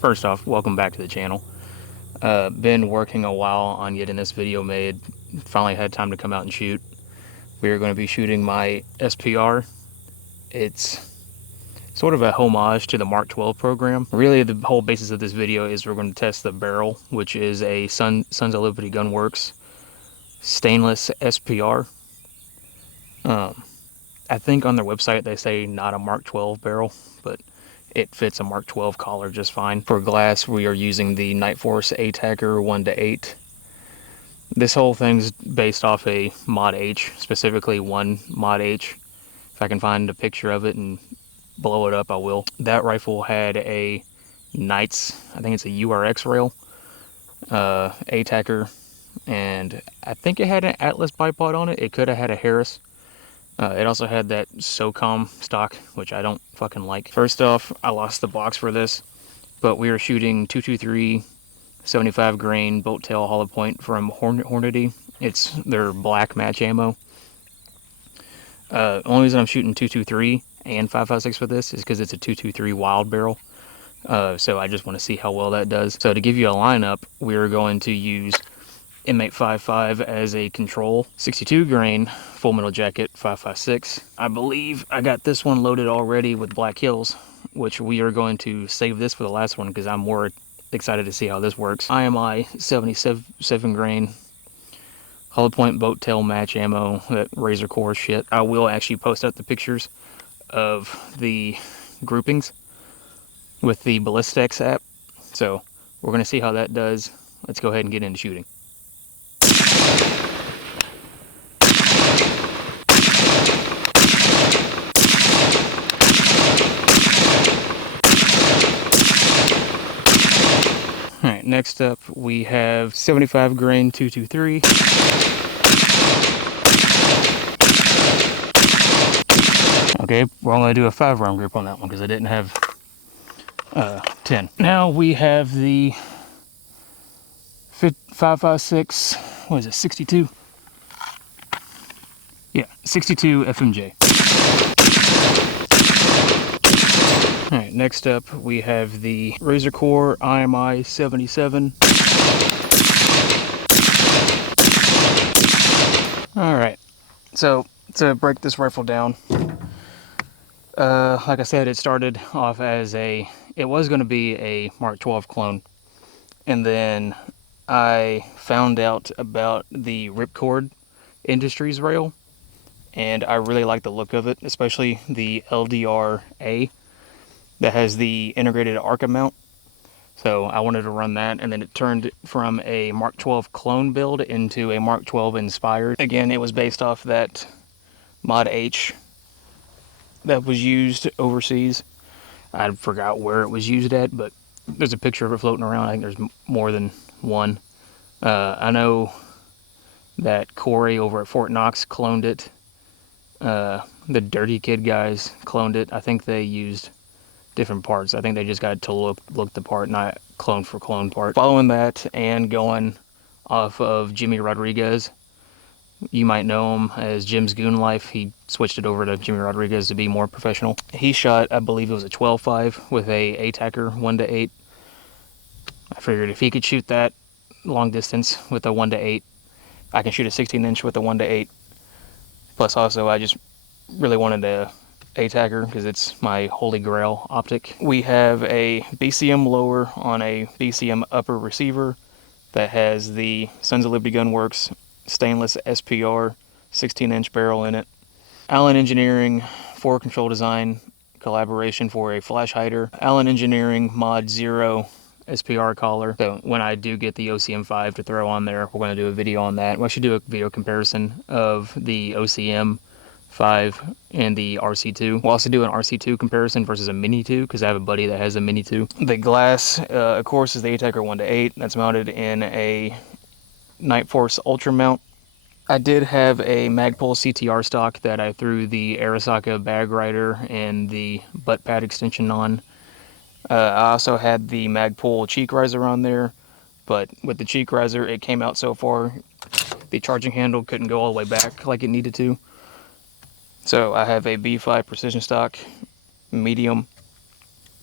First off, welcome back to the channel. Been working a while on getting this video made. Finally had time to come out and shoot. We are going to be shooting my SPR. It's sort of a homage to the Mark 12 program. Really, the whole basis of this video is we're going to test the barrel, which is a Sons of Liberty Gunworks stainless SPR. I think on their website they say not a Mark 12 barrel, but it fits a Mark 12 collar just fine. For glass, we are using the Nightforce A-Tacker 1:8. This whole thing's based off a Mod H, specifically one Mod H. If I can find a picture of it and blow it up, I will. That rifle had a Knights, I think it's a URX rail, A-Tacker, and I think it had an Atlas bipod on it. It could have had a Harris. It also had that SOCOM stock, which I don't fucking like. First off, I lost the box for this, but we were shooting 223 75 grain bolt tail hollow point from Hornady. It's their black match ammo. Only reason I'm shooting 223 and 5.56 for this is because it's a 223 wild barrel. So I just want to see how well that does. So to give you a lineup, we're going to use M855 as a control, 62 grain full metal jacket 5.56. I believe I got this one loaded already with Black Hills, which we are going to save this for the last one because I'm more excited to see how this works. IMI 77 grain hollow point boat tail match ammo, that razor core shit. I will actually post out the pictures of the groupings with the Ballistics app. So we're going to see how that does. Let's go ahead and get into shooting. Alright, next up we have 75 grain 223. Okay, we're only going to do a 5-round grip on that one because I didn't have 10. Now we have the 5.56, what is it, 62? Yeah, 62 FMJ. Alright, next up we have the Razor Core IMI 77. Alright, so to break this rifle down, like I said, it started off as it was going to be a Mark 12 clone, and then I found out about the Ripcord Industries rail, and I really like the look of it, especially the LDR.A that has the integrated ARCA mount. So I wanted to run that, and then it turned from a Mark 12 clone build into a Mark 12 inspired. Again, it was based off that Mod H that was used overseas. I forgot where it was used at, but there's a picture of it floating around. I think there's more than one. I know that Corey over at Fort Knox cloned it. The Dirty Kid guys cloned it. I think they used different parts. I think they just got to look the part, not clone for clone part. Following that and going off of Jimmy Rodriguez, you might know him as Jim's Goon Life. He switched it over to Jimmy Rodriguez to be more professional. He shot, I believe it was a 12.5 with a A-Tacker 1:8. I figured if he could shoot that long distance with a 1:8, I can shoot a 16-inch with a 1:8. Plus also I just really wanted a A-Tacker because it's my holy grail optic. We have a BCM lower on a BCM upper receiver that has the Sons of Liberty Gunworks stainless SPR 16-inch barrel in it. Allen Engineering 4 control design collaboration for a flash hider. Allen Engineering Mod 0 SPR collar. So when I do get the OCM 5 to throw on there, we're going to do a video on that. We should do a video comparison of the OCM 5 and the RC2. We'll also do an RC2 comparison versus a Mini 2 because I have a buddy that has a Mini 2. The glass, of course, is the A-Tacker 1:8. That's mounted in a Nightforce Ultra mount. I did have a Magpul CTR stock that I threw the Arasaka bag rider and the butt pad extension on. I also had the Magpul cheek riser on there, but with the cheek riser it came out so far the charging handle couldn't go all the way back like it needed to. So I have a B5 precision stock medium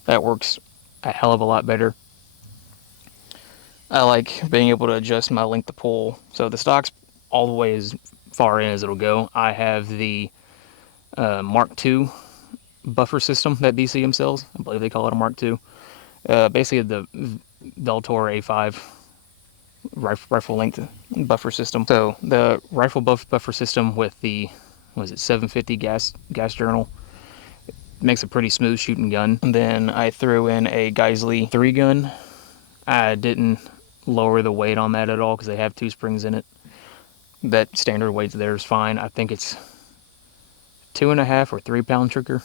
that works a hell of a lot better. I like being able to adjust my length of pull. So the stock's all the way as far in as it'll go. I have the Mark II buffer system that DCM sells. I believe they call it a Mark II. Basically the LDR.A 5 rifle length buffer system. So the rifle buffer system with the, was it 750 gas journal, makes a pretty smooth shooting gun. And then I threw in a Geisley 3 gun. I didn't lower the weight on that at all because they have 2 springs in it. That standard weight there is fine. I think it's 2.5 or 3 pound trigger.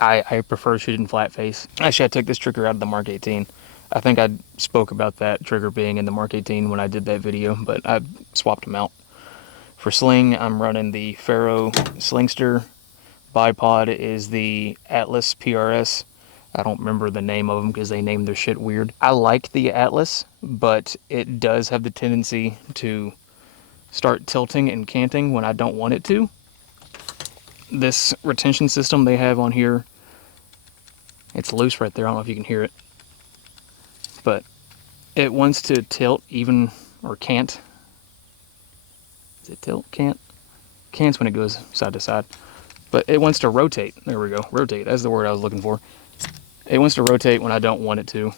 I prefer shooting flat face. Actually, I took this trigger out of the Mark 18. I think I spoke about that trigger being in the Mark 18 when I did that video, but I swapped them out. For sling, I'm running the Faro Slingster. Bipod is the Atlas PRS. I don't remember the name of them because they named their shit weird. I like the Atlas, but it does have the tendency to start tilting and canting when I don't want it to. This retention system they have on here, it's loose right there. I don't know if you can hear it, but it wants to tilt even, or can't. Is it tilt? Can't? Can't's when it goes side to side. But it wants to rotate. There we go. Rotate. That's the word I was looking for. It wants to rotate when I don't want it to.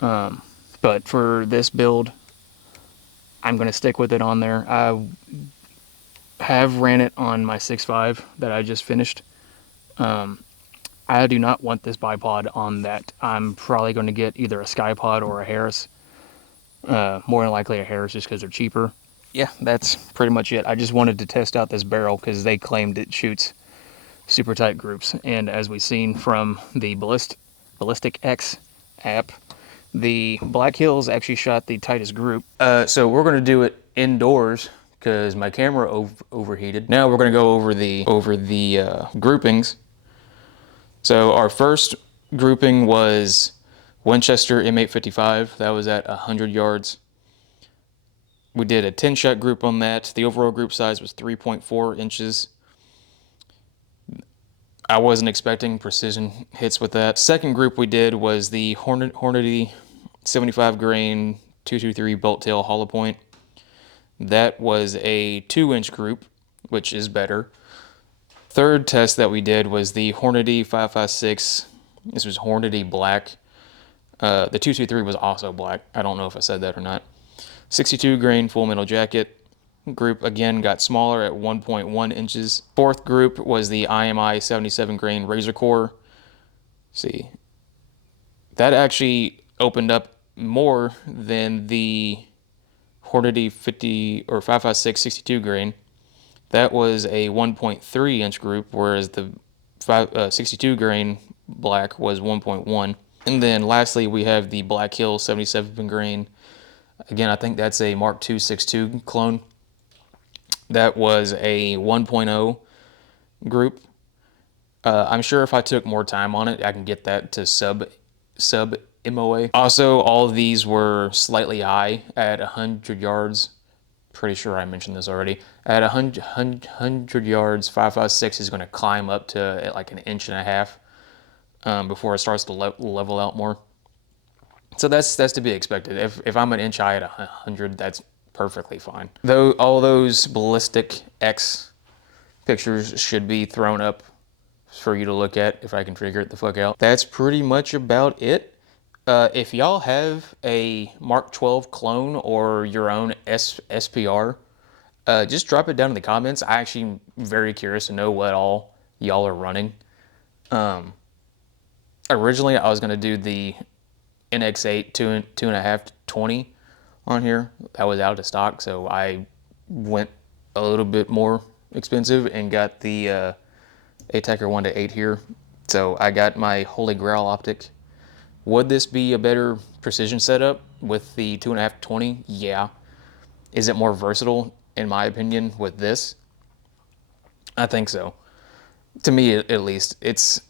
But for this build, I'm going to stick with it on there. I have ran it on my 6.5 that I just finished. I do not want this bipod on that. I'm probably going to get either a Skypod or a Harris. More than likely a Harris just because they're cheaper. Yeah, that's pretty much it. I just wanted to test out this barrel because they claimed it shoots super tight groups. And as we've seen from the Ballistic X app, the Black Hills actually shot the tightest group. So we're going to do it indoors because my camera overheated. Now we're going to go over the groupings. So our first grouping was Winchester M855. That was at 100 yards. We did a 10-shot group on that. The overall group size was 3.4 inches. I wasn't expecting precision hits with that. Second group we did was the Hornady 75 grain 223 bolt tail hollow point. That was a 2-inch group, which is better. Third test that we did was the Hornady 5.56. This was Hornady black. The 223 was also black. I don't know if I said that or not. 62 grain full metal jacket. Group again got smaller at 1.1 inches. Fourth group was the IMI 77 grain razor core. See, that actually opened up more than the Hornady 50 or 5.56 62 grain. That was a 1.3 inch group, whereas the 62 grain black was 1.1. And then lastly, we have the Black Hill 77 grain. Again, I think that's a Mark II 6.2 clone. That was a 1.0 group. I'm sure if I took more time on it, I can get that to sub MOA. Also, all of these were slightly high at 100 yards. Pretty sure I mentioned this already. At 100 yards, 5.56 is going to climb up to like 1.5 inches before it starts to level out more. So that's to be expected. If I'm an inch high at 100, that's perfectly fine. Though all those Ballistic X pictures should be thrown up for you to look at if I can figure it the fuck out. That's pretty much about it. If y'all have a Mark 12 clone or your own SPR, just drop it down in the comments. I actually am very curious to know what all y'all are running. Originally, I was going to do the NX8 2.5 to 20 on here. That was out of stock, so I went a little bit more expensive and got the Attacker 1 to 8 here. So I got my Holy Grail optic. Would this be a better precision setup with the 2.5 to 20? Yeah. Is it more versatile, in my opinion, with this? I think so. To me, at least, it's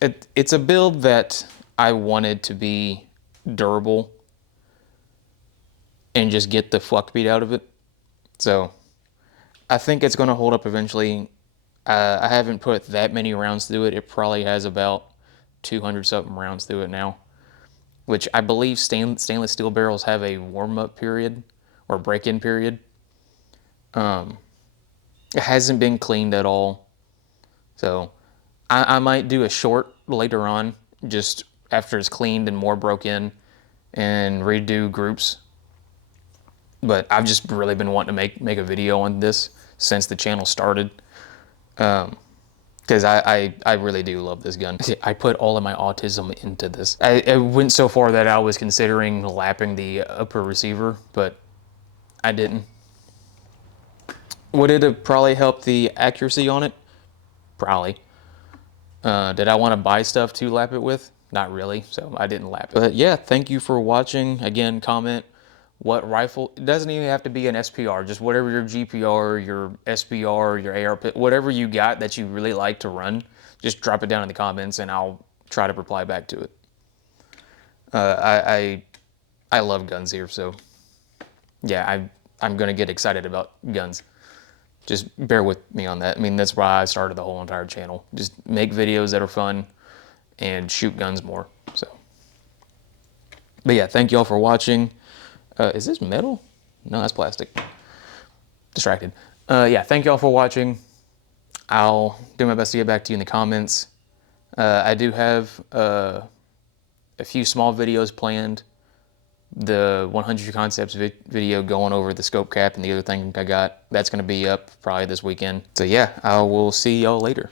a build that I wanted to be durable and just get the fuck beat out of it. So I think it's going to hold up eventually. I haven't put that many rounds through it. It probably has about 200 something rounds through it now. which I believe stainless steel barrels have a warm-up period or break-in period. It hasn't been cleaned at all. So I might do a short later on, just after it's cleaned and more broke in, and redo groups. But I've just really been wanting to make a video on this since the channel started. Because I really do love this gun. I put all of my autism into this. I went so far that I was considering lapping the upper receiver, but I didn't. Would it have probably helped the accuracy on it? Probably. Did I want to buy stuff to lap it with? Not really, so I didn't lap it. But yeah, thank you for watching. Again, comment what rifle. It doesn't even have to be an SPR, just whatever your GPR, your SPR, your AR, whatever you got that you really like to run, just drop it down in the comments and I'll try to reply back to it. I love guns here, so yeah, I'm gonna get excited about guns. Just bear with me on that. I mean, that's why I started the whole entire channel. Just make videos that are fun and shoot guns more. So, but yeah, thank y'all for watching. Is this metal? No, that's plastic. Distracted. Yeah, thank y'all for watching. I'll do my best to get back to you in the comments. I do have a few small videos planned. The 100 concepts video going over the scope cap and the other thing I got, that's going to be up probably this weekend. So yeah, I will see y'all later.